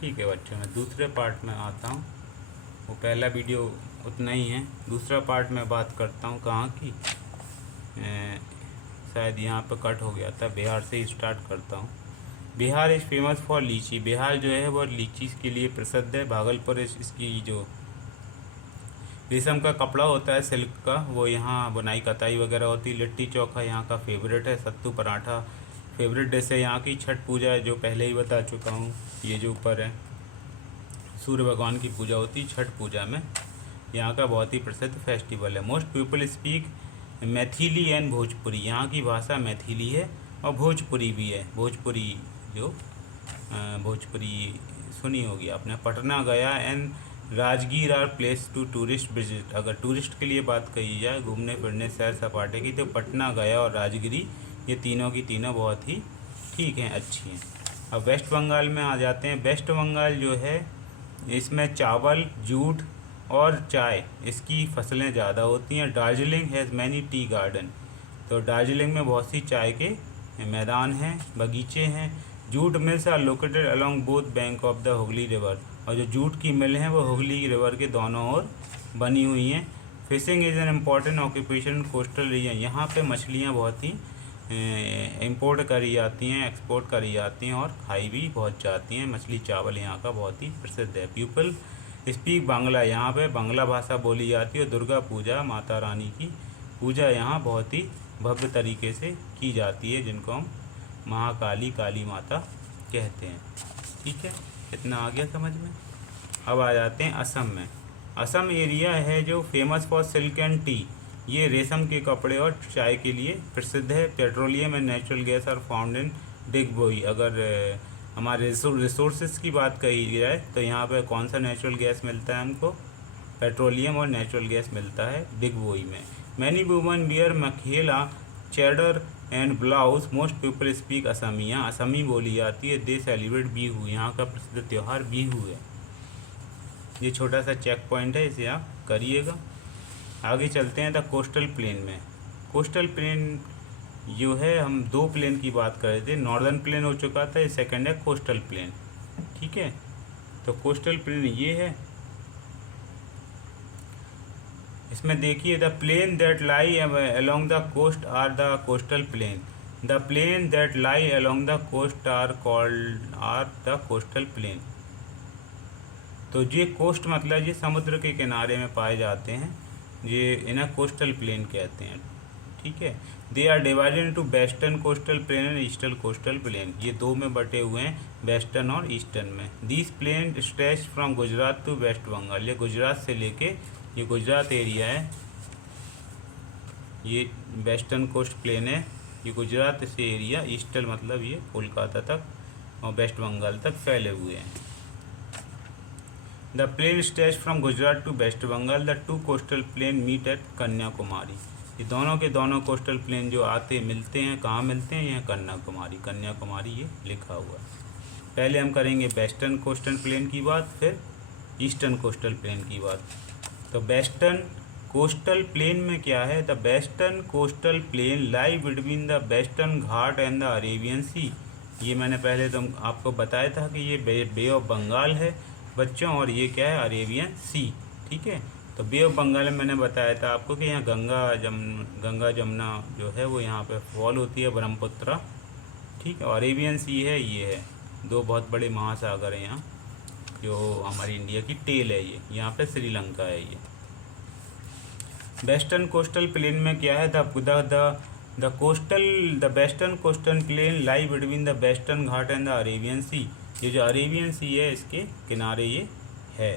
ठीक है बच्चों, मैं दूसरे पार्ट में आता हूँ। वो पहला वीडियो उतना ही है, दूसरा पार्ट में बात करता हूँ कहाँ की। शायद यहाँ पे कट हो गया था, बिहार से ही स्टार्ट करता हूँ। बिहार इज़ फेमस फॉर लीची। बिहार जो है वो लीची के लिए प्रसिद्ध है। भागलपुर इसकी जो रेशम का कपड़ा होता है, सिल्क का, वो यहाँ बुनाई कताई वगैरह होती है। लिट्टी चोखा यहाँ का फेवरेट है। सत्तू पराठा फेवरेट डिश है यहाँ की। छठ पूजा है जो पहले ही बता चुका हूँ। ये जो ऊपर है सूर्य भगवान की पूजा होती है छठ पूजा में। यहाँ का बहुत ही प्रसिद्ध फेस्टिवल है। Most people speak Maithili and Bhojpuri. यहाँ की भाषा मैथिली है और भोजपुरी भी है। भोजपुरी जो भोजपुरी सुनी होगी आपने। Patna, Gaya and Rajgir are place to tourist visit. अगर टूरिस्ट के लिए बात कही जाए, घूमने फिरने सैर सपाटे की, तो पटना, गया और राजगिरी ये तीनों की तीनों बहुत ही ठीक हैं, अच्छी हैं। अब वेस्ट बंगाल में आ जाते हैं। वेस्ट बंगाल जो है इसमें चावल, जूट और चाय इसकी फसलें ज़्यादा होती हैं। Darjeeling has many tea garden. तो दार्जिलिंग में बहुत सी चाय के मैदान हैं, बगीचे हैं। Jute mills are located along both bank of the Hooghly river. और जो जूट की मिल हैं वो हुगली रिवर के दोनों ओर बनी हुई हैं। Fishing is an important occupation coastal region. यहाँ पे मछलियाँ बहुत ही इंपोर्ट करी जाती हैं, एक्सपोर्ट करी जाती हैं और खाई भी बहुत जाती हैं। मछली चावल यहाँ का बहुत ही प्रसिद्ध है। People speak Bangla. यहाँ पे बांग्ला भाषा बोली जाती है। दुर्गा पूजा, माता रानी की पूजा यहाँ बहुत ही भव्य तरीके से की जाती है, जिनको हम महाकाली, काली माता कहते हैं। ठीक है, इतना आ गया समझ में। अब आ जाते हैं असम में। असम एरिया है जो famous for silk and T. ये रेशम के कपड़े और चाय के लिए प्रसिद्ध है। Petroleum and natural gas are found in Digboi. अगर हमारे रिसोर्सेज की बात कही जाए तो यहाँ पे कौन सा नेचुरल गैस मिलता है हमको? पेट्रोलियम और नेचुरल गैस मिलता है डिगबोई में। Many women wear mekhela, chador and blouse. Most people speak Assamese. यहाँ असमी बोली जाती है। They celebrate Bihu. यहाँ का प्रसिद्ध त्यौहार बिहू है। ये छोटा सा चेक पॉइंट है, इसे आप करिएगा। आगे चलते हैं द कोस्टल प्लेन में। कोस्टल प्लेन जो है, हम दो प्लेन की बात कर रहे थे। नॉर्दर्न प्लेन हो चुका था, ये सेकंड है कोस्टल प्लेन। ठीक है, तो कोस्टल प्लेन ये है। इसमें देखिए, the plain that lie along the coast are the coastal plain. The plain that lie along the coast are called are the coastal plain. तो ये कोस्ट मतलब ये समुद्र के किनारे में पाए जाते हैं, ये इन्हें कोस्टल प्लेन कहते हैं। ठीक है, they are divided into western coastal plain and eastern coastal plain. ये दो में बटे हुए हैं, वेस्टर्न और ईस्टर्न में। This plain stretch from Gujarat to West Bengal. ये गुजरात से लेके, ये गुजरात एरिया है, ये वेस्टर्न कोस्ट प्लेन है। ये गुजरात से एरिया, ईस्टर्न मतलब ये कोलकाता तक और वेस्ट बंगाल तक फैले हुए हैं। The plain stretch from Gujarat to West Bengal. The two coastal plain meet at Kanyakumari. ये दोनों के दोनों कोस्टल प्लेन जो आते मिलते हैं, कहाँ मिलते हैं? यह कन्याकुमारी। कन्याकुमारी ये लिखा हुआ है। पहले हम करेंगे वेस्टर्न कोस्टल प्लेन की बात, फिर ईस्टर्न कोस्टल प्लेन की बात। तो वेस्टर्न कोस्टल प्लेन में क्या है? The western coastal plain lie between the western Ghat and the Arabian sea. ये मैंने पहले तो आपको बताया था कि ये बे ऑफ बंगाल है बच्चों, और ये क्या है? अरेबियन सी। ठीक है, तो बे ऑफ बंगाल में मैंने बताया था आपको कि यहाँ गंगा जमुना जो है वो यहाँ पे फॉल होती है, ब्रह्मपुत्रा। ठीक है, और अरेबियन सी है, ये है। दो बहुत बड़े महासागर हैं यहाँ, जो हमारी इंडिया की टेल है। ये यहाँ पे श्रीलंका है। ये वेस्टर्न कोस्टल प्लेन में क्या है? The western coastal plain lie between the western Ghat and the Arabian sea. ये जो अरेबियन सी है, इसके किनारे ये है।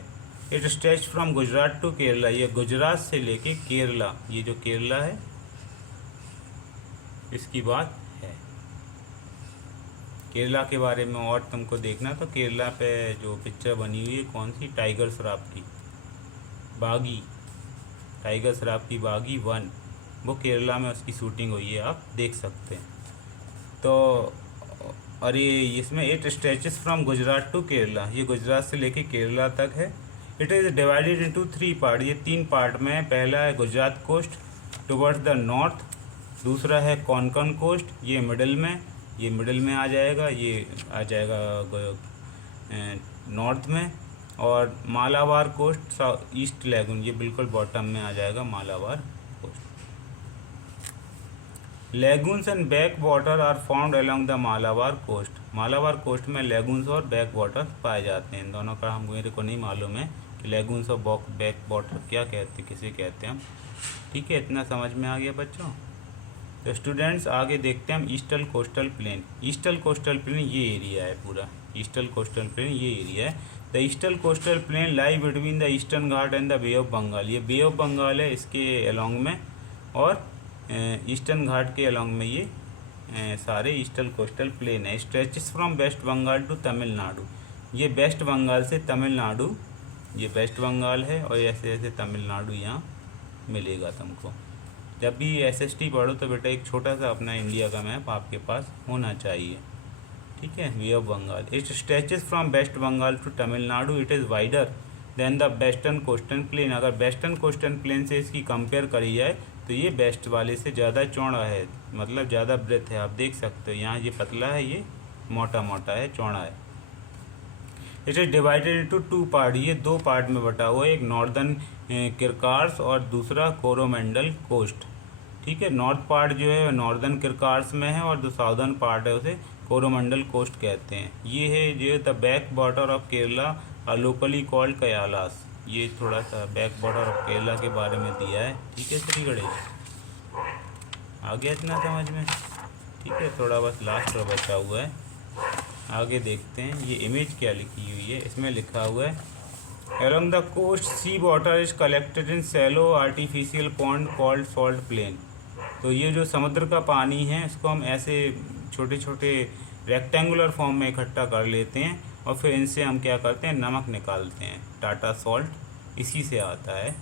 It stretch from Gujarat to Kerala. ये गुजरात से लेके केरला, ये जो केरला है इसकी बात है। केरला के बारे में और तुमको देखना तो केरला पे जो पिक्चर बनी हुई है, कौन सी? टाइगर श्रॉफ की बागी, टाइगर श्रॉफ की बागी 1, वो केरला में उसकी शूटिंग हुई है, आप देख सकते हैं। तो और ये इसमें it stretches from Gujarat to Kerala. ये गुजरात से लेके केरला तक है। It is divided into 3 part. ये 3 पार्ट में है। पहला है Gujarat coast towards the north, दूसरा है कोंकण कोस्ट, ये मिडिल में आ जाएगा। ये आ जाएगा नॉर्थ में, और मालाबार कोस्ट ईस्ट लेगून, ये बिल्कुल बॉटम में आ जाएगा Malabar coast. Lagoons and back water are found along the Malabar coast. Malabar coast में लेगून्स और बैक वाटर पाए जाते हैं। इन दोनों का हम मेरे को नहीं मालूम है कि लेगून्स और बैक वाटर क्या कहते, किसे कहते हैं हम। ठीक है, इतना समझ में आ गया बच्चों। तो स्टूडेंट्स आगे देखते हैं हम eastern coastal plain. Eastern coastal plain ये एरिया है पूरा, ईस्टर्न कोस्टल प्लेन ये एरिया है। The eastern coastal plain lie between the eastern Ghat and the bay of Bengal. ये बे ऑफ बंगाल है इसके अलोंग में, और ईस्टर्न घाट के अलोंग में ये सारे ईस्टर्न कोस्टल प्लेन है। Stretches from West Bengal to Tamil Nadu. ये वेस्ट बंगाल से तमिलनाडु, ये वेस्ट बंगाल है, और ऐसे ऐसे तमिलनाडु यहाँ मिलेगा तुमको। जब भी एसएसटी पढ़ो तो बेटा एक छोटा सा अपना इंडिया का मैप आपके पास होना चाहिए। ठीक है, bay of Bengal. It stretches from West Bengal to Tamil Nadu. It is wider than the western coastal plain. अगर वेस्टर्न कोस्टल प्लेन से इसकी कंपेयर करी जाए तो ये वेस्ट वाले से ज़्यादा चौड़ा है, मतलब ज़्यादा ब्रेथ है। आप देख सकते हो यहाँ ये पतला है, ये मोटा मोटा है, चौड़ा है। It is divided into 2 part. ये 2 पार्ट में बटा हुआ है, एक नॉर्दर्न किरकार्स और दूसरा कोरोमंडल कोस्ट। ठीक है, नॉर्थ पार्ट जो है नॉर्दर्न किरकार्स में है, और जो साउदर्न पार्ट है उसे कोरोमंडल कोस्ट कहते हैं। ये है जो the back border of Kerala और लोकली कॉल्ड कयालास। ये थोड़ा सा बैक बॉर्डर ऑफ केरला के बारे में दिया है। ठीक है श्री गणेश, आ गया इतना समझ में। ठीक है, थोड़ा बस लास्ट में बचा हुआ है, आगे देखते हैं। ये इमेज क्या लिखी हुई है, इसमें लिखा हुआ है along the coast sea water is collected in shallow artificial pond called salt plain। तो ये जो समुद्र का पानी है इसको हम ऐसे छोटे छोटे रेक्टेंगुलर फॉर्म में इकट्ठा कर लेते हैं, और फिर इनसे हम क्या करते हैं, नमक निकालते हैं। टाटा सॉल्ट इसी से आता है।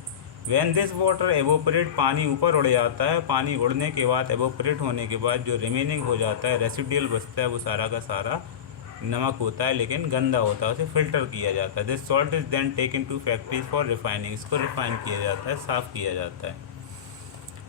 वैन दिस वाटर एवोपरेट, पानी ऊपर उड़ जाता है। पानी उड़ने के बाद, एवोपरेट होने के बाद जो रिमेनिंग हो जाता है, रेसिडुअल बचता है, वो सारा का सारा नमक होता है, लेकिन गंदा होता है, उसे फिल्टर किया जाता है। This salt is then taken to factories for refining. इसको रिफाइन किया जाता है, साफ़ किया जाता है।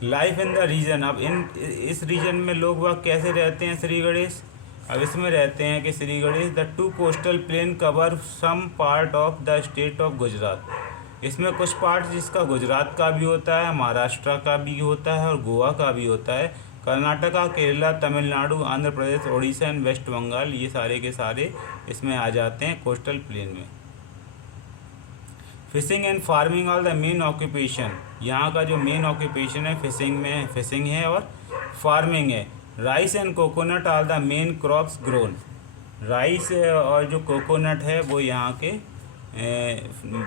Life in the region. अब इस रीजन में लोग वह कैसे रहते हैं श्री गणेश? अब इसमें रहते हैं कि Shri Ganesh the 2 coastal plain cover some part of the state of Gujarat. इसमें कुछ पार्ट जिसका गुजरात का भी होता है, महाराष्ट्र का भी होता है, और गोवा का भी होता है। कर्नाटका, केरला, तमिलनाडु, आंध्र प्रदेश, उड़ीसा एंड वेस्ट बंगाल, ये सारे के सारे इसमें आ जाते हैं कोस्टल प्लेन में। Fishing and farming are the main occupation. यहाँ का जो मेन ऑक्यूपेशन है फिशिंग में, फिशिंग है और फार्मिंग है। Rice and coconut are the main crops grown. Rice और जो कोकोनट है वो यहाँ के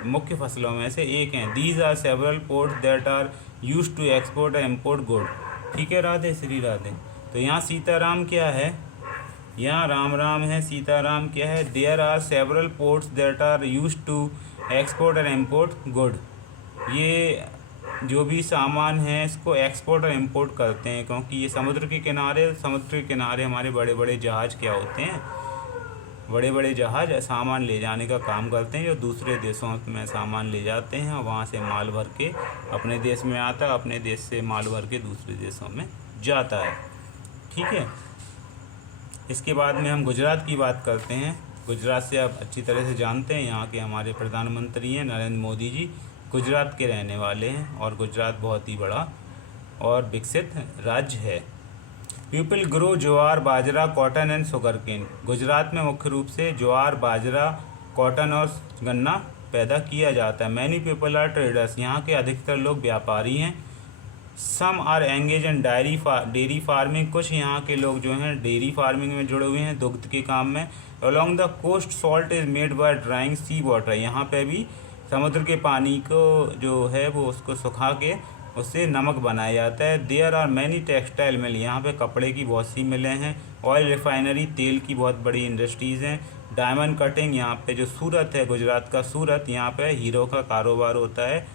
मुख्य फसलों में से एक हैं। These are several ports that are used to export and import good. ठीक है, राधे श्री राधे। तो यहाँ सीताराम क्या है, यहाँ राम राम है, सीताराम क्या है। There are several ports that are used to export and import good. ये जो भी सामान है इसको एक्सपोर्ट और इम्पोर्ट करते हैं, क्योंकि ये समुद्र के किनारे हमारे बड़े बड़े जहाज़ क्या होते हैं, बड़े बड़े जहाज़ सामान ले जाने का काम करते हैं, जो दूसरे देशों में सामान ले जाते हैं और वहाँ से माल भर के अपने देश में आता है, अपने देश से माल भर के दूसरे देशों में जाता है। ठीक है, इसके बाद में हम गुजरात की बात करते हैं। गुजरात से आप अच्छी तरह से जानते हैं, यहाँ के हमारे प्रधानमंत्री हैं नरेंद्र मोदी जी, गुजरात के रहने वाले हैं, और गुजरात बहुत ही बड़ा और विकसित राज्य है। People grow jowar, bajra, cotton and sugar cane. Gujarat में मुख्य रूप से ज्वार, बाजरा, कॉटन और गन्ना पैदा किया जाता है। Many people are traders. यहाँ के अधिकतर लोग व्यापारी हैं। Some are engage in dairy farming. कुछ यहाँ के लोग जो हैं डेयरी फार्मिंग में जुड़े हुए हैं, दुग्ध के काम में। Along the coast salt is made by drying sea water. यहाँ पे भी समुद्र के पानी को जो है वो उसको सुखा के उससे नमक बनाया जाता है। There are many textile mill. यहाँ पे कपड़े की बहुत सी मिलें हैं। ऑयल रिफाइनरी, तेल की बहुत बड़ी इंडस्ट्रीज़ हैं। डायमंड कटिंग, यहाँ पे जो सूरत है गुजरात का सूरत, यहाँ पे हीरो का कारोबार होता है।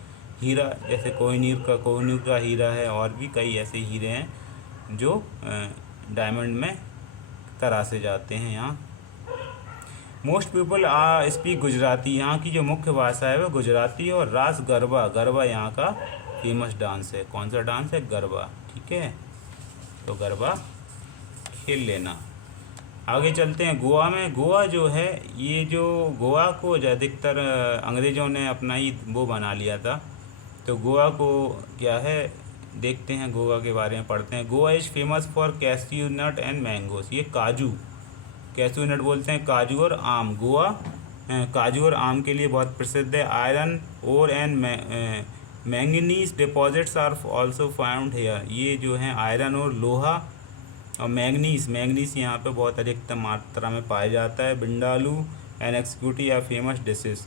हीरा जैसे कोहिनूर का हीरा है, और भी कई ऐसे हीरे हैं जो डायमंड में तरासे जाते हैं यहाँ। Most people speak Gujarati. यहाँ की जो मुख्य भाषा है वो गुजराती। और रास गरबा, गरबा यहाँ का फेमस डांस है। कौन सा डांस है? गरबा। ठीक है, तो गरबा खेल लेना। आगे चलते हैं गोवा में। गोवा जो है, ये जो गोवा को अधिकतर अंग्रेज़ों ने अपना ही वो बना लिया था। तो गोवा को क्या है, देखते हैं गोवा के बारे में पढ़ते हैं। Goa is famous for cashew nut and mangoes. ये काजू, कैश्यू नट बोलते हैं, काजू और आम। गोवा काजू और आम के लिए बहुत प्रसिद्ध है। Iron ore and manganese deposits are also found here. ये जो है आयरन और लोहा और मैंगनीस यहाँ पे बहुत अधिकतम मात्रा में पाया जाता है। बिंडालू एंड एक्सक्यूटी या फेमस डिशेस।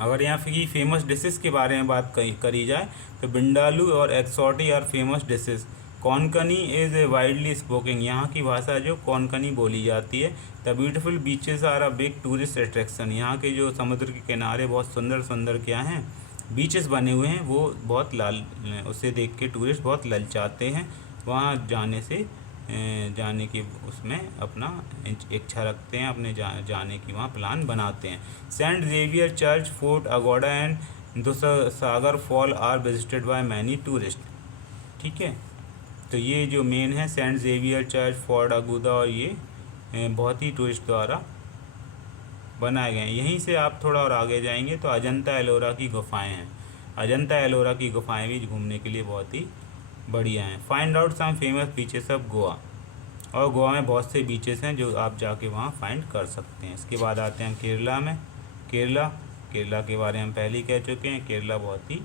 अगर यहाँ की फेमस डिशेस के बारे में बात करी जाए तो बिंडालू और xacuti are famous dishes. Konkani is a widely spoking. यहाँ की भाषा जो कोंकणी बोली जाती है। The beautiful beaches are a big tourist attraction. यहाँ के जो समुद्र के किनारे बहुत सुंदर सुंदर क्या हैं, बीचेस बने हुए हैं, वो बहुत उसे देख के टूरिस्ट बहुत ललचाते हैं। वहाँ जाने की उसमें अपना इच्छा रखते हैं, अपने जाने की वहाँ प्लान बनाते हैं। Saint Xavier church, fort Aguada and Dudhsagar fall are visited by many tourist. ठीक है, तो ये जो मेन है saint Xavier church, fort Aguada, और ये बहुत ही टूरिस्ट द्वारा बनाए गए हैं। यहीं से आप थोड़ा और आगे जाएंगे तो अजंता एलोरा की गुफाएं हैं। अजंता एलोरा की गुफाएं भी घूमने के लिए बहुत ही बढ़िया हैं। Find out some famous beaches of Goa. और गोवा में बहुत से बीचेस हैं जो आप जाके वहाँ फाइंड कर सकते हैं। इसके बाद आते हैं केरला में। केरला के बारे में हम पहले ही कह चुके हैं। केरला बहुत ही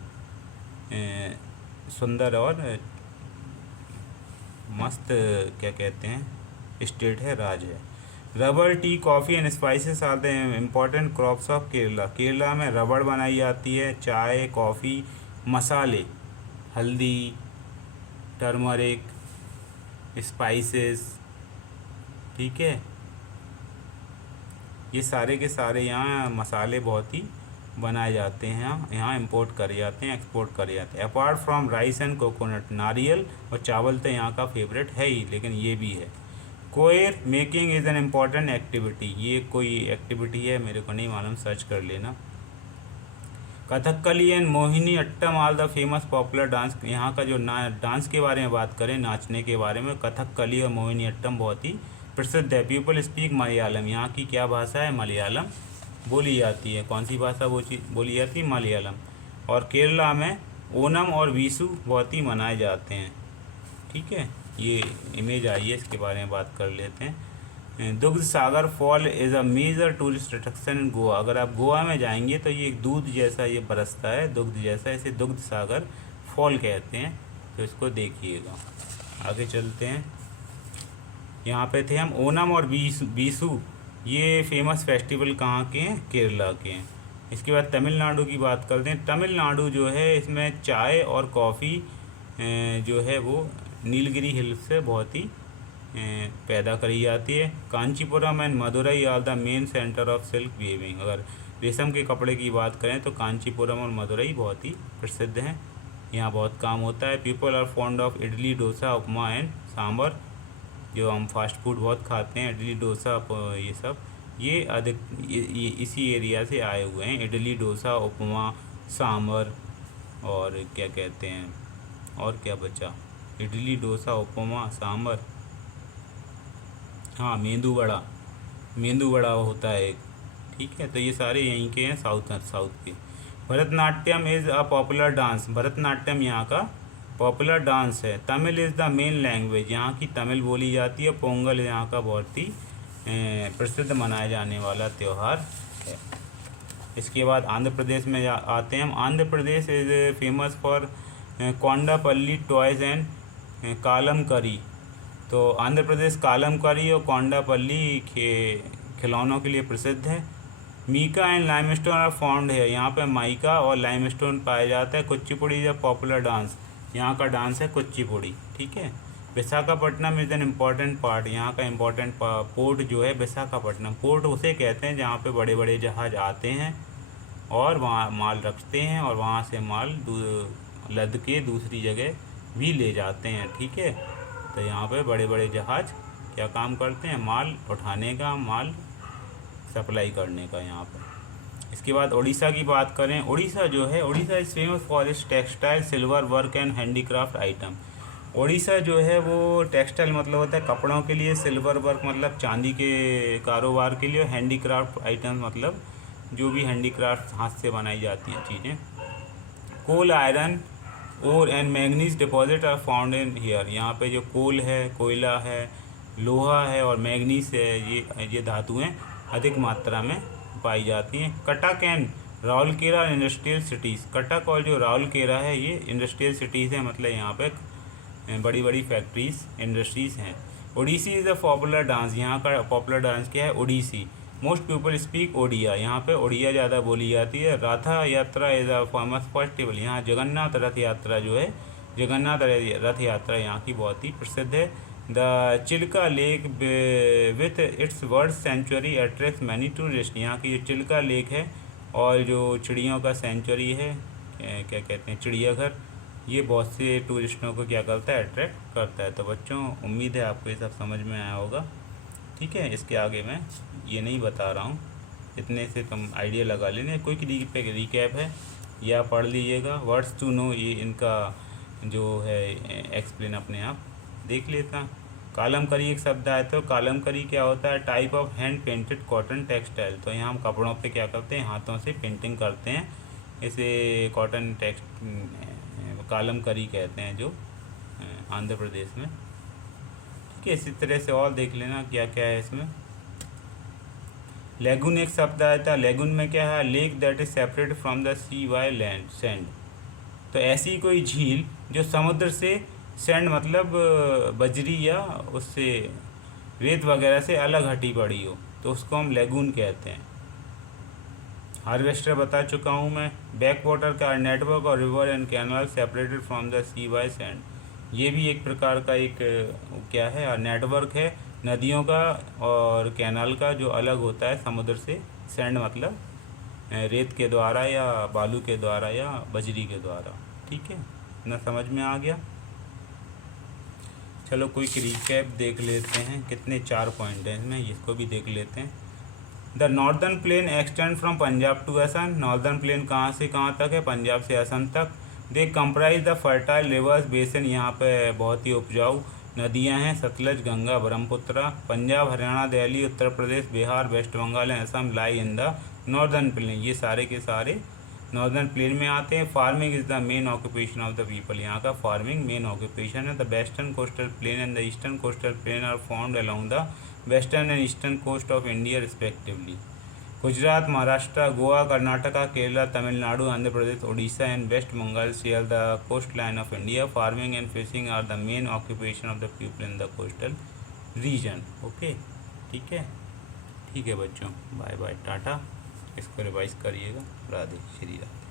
सुंदर और मस्त क्या कहते हैं स्टेट है, राज्य है। Rubber, tea, coffee and spices are the important crops of Kerala. Kerala में रबड़ बनाई जाती है, चाय, कॉफ़ी, मसाले, हल्दी, टर्मरिक, स्पाइसेस। ठीक है, ये सारे के सारे यहाँ मसाले बहुत ही बनाए जाते हैं, यहाँ इंपोर्ट करे जाते हैं, एक्सपोर्ट करे जाते हैं। Apart from rice and coconut, नारियल और चावल तो यहाँ का फेवरेट है ही, लेकिन ये भी है। Coir making is an important activity. ये कोई एक्टिविटी है, मेरे को नहीं मालूम, सर्च कर लेना। Kathakali and Mohiniyattam are the famous popular dance. यहाँ का जो डांस के बारे में बात करें, नाचने के बारे में, कथकली और मोहिनी अट्टम बहुत ही प्रसिद्ध है। People speak Malayalam. यहाँ की क्या भाषा है, मलयालम बोली जाती है। कौन सी भाषा बोली जाती है, मलयालम। और केरला में ओनम और विशु बहुत ही मनाए जाते हैं। ठीक है, ये इमेज आई है, इसके बारे में बात कर लेते हैं। Dudhsagar fall is a major tourist attraction in Goa. अगर आप गोवा में जाएंगे तो ये दूध जैसा ये बरसता है, दुग्ध जैसा, इसे दुग्ध सागर फॉल कहते हैं। तो इसको देखिएगा। आगे चलते हैं। यहाँ पे थे हम। ओनम और बीसू ये फेमस फेस्टिवल कहाँ के हैं, केरला के हैं। इसके बाद तमिलनाडु की बात करते हैं। तमिलनाडु जो है, इसमें चाय और कॉफ़ी जो है वो नीलगिरी हिल्स से बहुत ही पैदा करी जाती है। Kanchipuram and Madurai are the main centre of silk weaving. अगर रेशम के कपड़े की बात करें तो कांचीपुरम और मदुरई बहुत ही प्रसिद्ध हैं, यहाँ बहुत काम होता है। People are fond of idli, dosa, upma and sambar. जो हम फास्ट फूड बहुत खाते हैं, इडली, डोसा, ये सब, ये अधिक ये इसी एरिया से आए हुए हैं। इडली, डोसा, उपमा, सांबर, और क्या कहते हैं, और क्या बचा, इडली, डोसा, उपमा, सांबर, हाँ, मेंदू वड़ा होता है एक। ठीक है, तो ये सारे यहीं के हैं, साउथ के। Bharatanatyam is a popular dance. Bharatanatyam यहाँ का पॉपुलर डांस है। Tamil is the main language. यहाँ की तमिल बोली जाती है। पोंगल यहाँ का बहुत ही प्रसिद्ध मनाया जाने वाला त्यौहार है। इसके बाद आंध्र प्रदेश में आते हैं हम। Andhra Pradesh is famous for Kondapalli toys and Kalamkari. तो आंध्र प्रदेश कालमकरी और कोंडापल्ली के खिलौनों के लिए प्रसिद्ध है। Mica and limestone are found है। यहाँ पे माइका और लाइमस्टोन पाया जाता है। Kuchipudi is a popular dance. यहाँ का डांस है कुचिपुड़ी। ठीक है। Visakhapatnam is an important part. यहाँ का इम्पॉर्टेंट पोर्ट जो है विशाखापट्टनम। पोर्ट उसे कहते हैं जहाँ पे बड़े बड़े जहाज़ आते हैं और वहाँ माल रखते हैं और वहाँ से माल लद के दूसरी जगह भी ले जाते हैं। ठीक है, तो यहाँ पे बड़े बड़े जहाज़ क्या काम करते हैं, माल उठाने का, माल सप्लाई करने का यहाँ पर। इसके बाद उड़ीसा की बात करें। उड़ीसा जो है, Orissa is famous for its textile, silver work and handicraft item. Orissa जो है वो टेक्सटाइल मतलब होता है कपड़ों के लिए, सिल्वर वर्क मतलब चांदी के कारोबार के लिए, हैंडीक्राफ्ट आइटम्स मतलब जो भी हैंडीक्राफ्ट हाथ से बनाई जाती हैं चीज़ें। Coal, iron ore and manganese deposit are found in here. यहाँ पे जो कोल है, कोयला है, लोहा है और मैग्नीज है, ये धातुएं अधिक मात्रा में पाई जाती हैं। Cuttack and Rourkela industrial cities. Cuttack और जो राउरकेला है ये इंडस्ट्रियल सिटीज़ है, मतलब यहाँ पे बड़ी बड़ी फैक्ट्रीज इंडस्ट्रीज़ हैं। Odissi is a popular dance. यहाँ का पॉपुलर डांस क्या है? Odissi. Most people speak Odia. यहाँ पे ओडिया ज़्यादा बोली जाती है। रथ यात्रा इज़ अ फेमस फेस्टिवल। यहाँ जगन्नाथ रथ यात्रा जो है, जगन्नाथ रथ यात्रा यहाँ की बहुत ही प्रसिद्ध है। The Chilka lake with its bird sanctuary attracts many tourist. यहाँ की जो चिल्का लेक है और जो चिड़ियों का सेंचुरी है, क्या कहते हैं, चिड़ियाघर, ये बहुत से टूरिस्टों को क्या करता है? अट्रैक्ट करता है। तो बच्चों उम्मीद है आपको ये सब समझ में आया होगा। ठीक है, इसके आगे मैं ये नहीं बता रहा हूँ, इतने से तुम आइडिया लगा लेना। कोई रिकैप है या पढ़ लीजिएगा। वर्ड्स टू नो, ये इनका जो है एक्सप्लेन अपने आप देख लेता। कालमकरी एक शब्द आया, तो कालमकरी क्या होता है? Type of hand painted cotton textile. तो यहाँ हम कपड़ों पे क्या करते हैं? हाथों से पेंटिंग करते हैं, इसे कॉटन कालमकरी कहते हैं, जो आंध्र प्रदेश में। ठीक है, इसी तरह से और देख लेना क्या क्या है इसमें। लेगून एक शब्द आया था। लेगून में क्या है? Lake that is separate from the sea by land sand. तो ऐसी कोई झील जो समुद्र से सैंड मतलब बजरी या उससे रेत वगैरह से अलग हटी पड़ी हो, तो उसको हम लेगून कहते हैं। हार्वेस्टर बता चुका हूँ मैं। बैक वाटर का नेटवर्क और river and canal separated from the sea by sand. ये भी एक प्रकार का एक क्या है? नेटवर्क है नदियों का और कैनाल का, जो अलग होता है समुद्र से। सैंड मतलब रेत के द्वारा या बालू के द्वारा या बजरी के द्वारा। ठीक है, इतना समझ में आ गया। चलो कोई रिकैप देख लेते हैं, कितने 4 पॉइंट हैं इसमें, इसको भी देख लेते हैं। The northern plain extend from Punjab to Assam. Northern plain कहाँ से कहाँ तक है? पंजाब से असम तक। They comprise the fertile rivers basin. यहाँ पे बहुत ही उपजाऊ नदियाँ हैं, Sutlej, Ganga, Brahmaputra. Punjab, Haryana, Delhi, Uttar Pradesh, Bihar, West Bengal and Assam lie in the northern plain. ये सारे के सारे नॉर्दर्न प्लेन में आते हैं। Farming is the main occupation of the people. यहाँ का फार्मिंग मेन ऑक्यूपेशन है। The western coastal plain and the eastern coastal plain are found along the western and eastern coast of India respectively. Gujarat, Maharashtra, Goa, Karnataka, Kerala, Tamil Nadu, Andhra Pradesh, Odisha and waste Bengal share the coastline of India. Farming and fishing are the main occupation of the people in the coastal region. Okay, ठीक है, ठीक है बच्चों, bye bye, Tata. इसको revise करिएगा। राधे श्री राधे।